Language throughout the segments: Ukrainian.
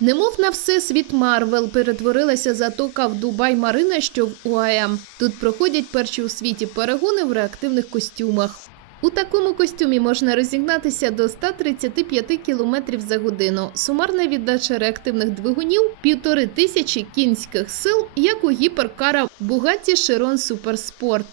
Немов на все світ Марвел перетворилася затока в Дубай Марина, що в УАМ. Тут проходять перші у світі перегони в реактивних костюмах. У такому костюмі можна розігнатися до 135 км за годину. Сумарна віддача реактивних двигунів півтори тисячі кінських сил, як у гіперкара Bugatti Chiron Supersport.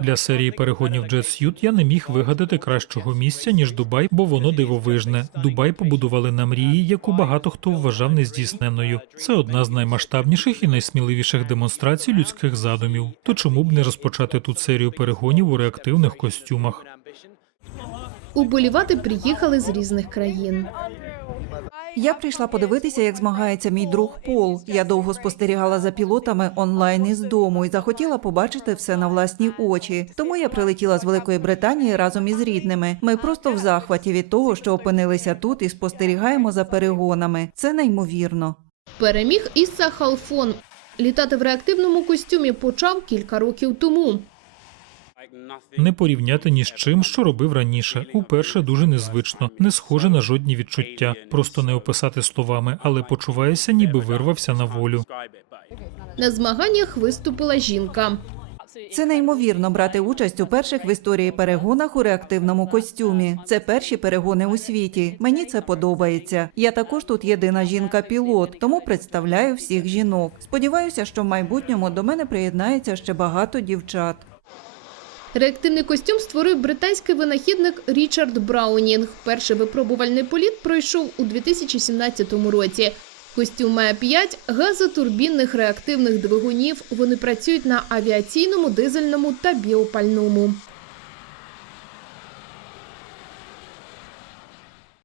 Для серії перегонів Jet Suit я не міг вигадати кращого місця ніж Дубай, бо воно дивовижне. Дубай побудували на мрії, яку багато хто вважав нездійсненною. Це одна з наймасштабніших і найсміливіших демонстрацій людських задумів. То чому б не розпочати тут серію перегонів у реактивних костюмах? Уболівати приїхали з різних країн. Я прийшла подивитися, як змагається мій друг Пол. Я довго спостерігала за пілотами онлайн із дому і захотіла побачити все на власні очі. Тому я прилетіла з Великої Британії разом із рідними. Ми просто в захваті від того, що опинилися тут і спостерігаємо за перегонами. Це неймовірно. Переміг Ісса Халфон. Літати в реактивному костюмі почав кілька років тому. Не порівняти ні з чим, що робив раніше. Уперше дуже незвично, не схоже на жодні відчуття. Просто не описати словами, але почуваєшся, ніби вирвався на волю. На змаганнях виступила жінка. Це неймовірно брати участь у перших в історії перегонах у реактивному костюмі. Це перші перегони у світі. Мені це подобається. Я також тут єдина жінка-пілот, тому представляю всіх жінок. Сподіваюся, що в майбутньому до мене приєднається ще багато дівчат. Реактивний костюм створив британський винахідник Річард Браунінг. Перший випробувальний політ пройшов у 2017 році. Костюм має 5 газотурбінних реактивних двигунів. Вони працюють на авіаційному, дизельному та біопальному.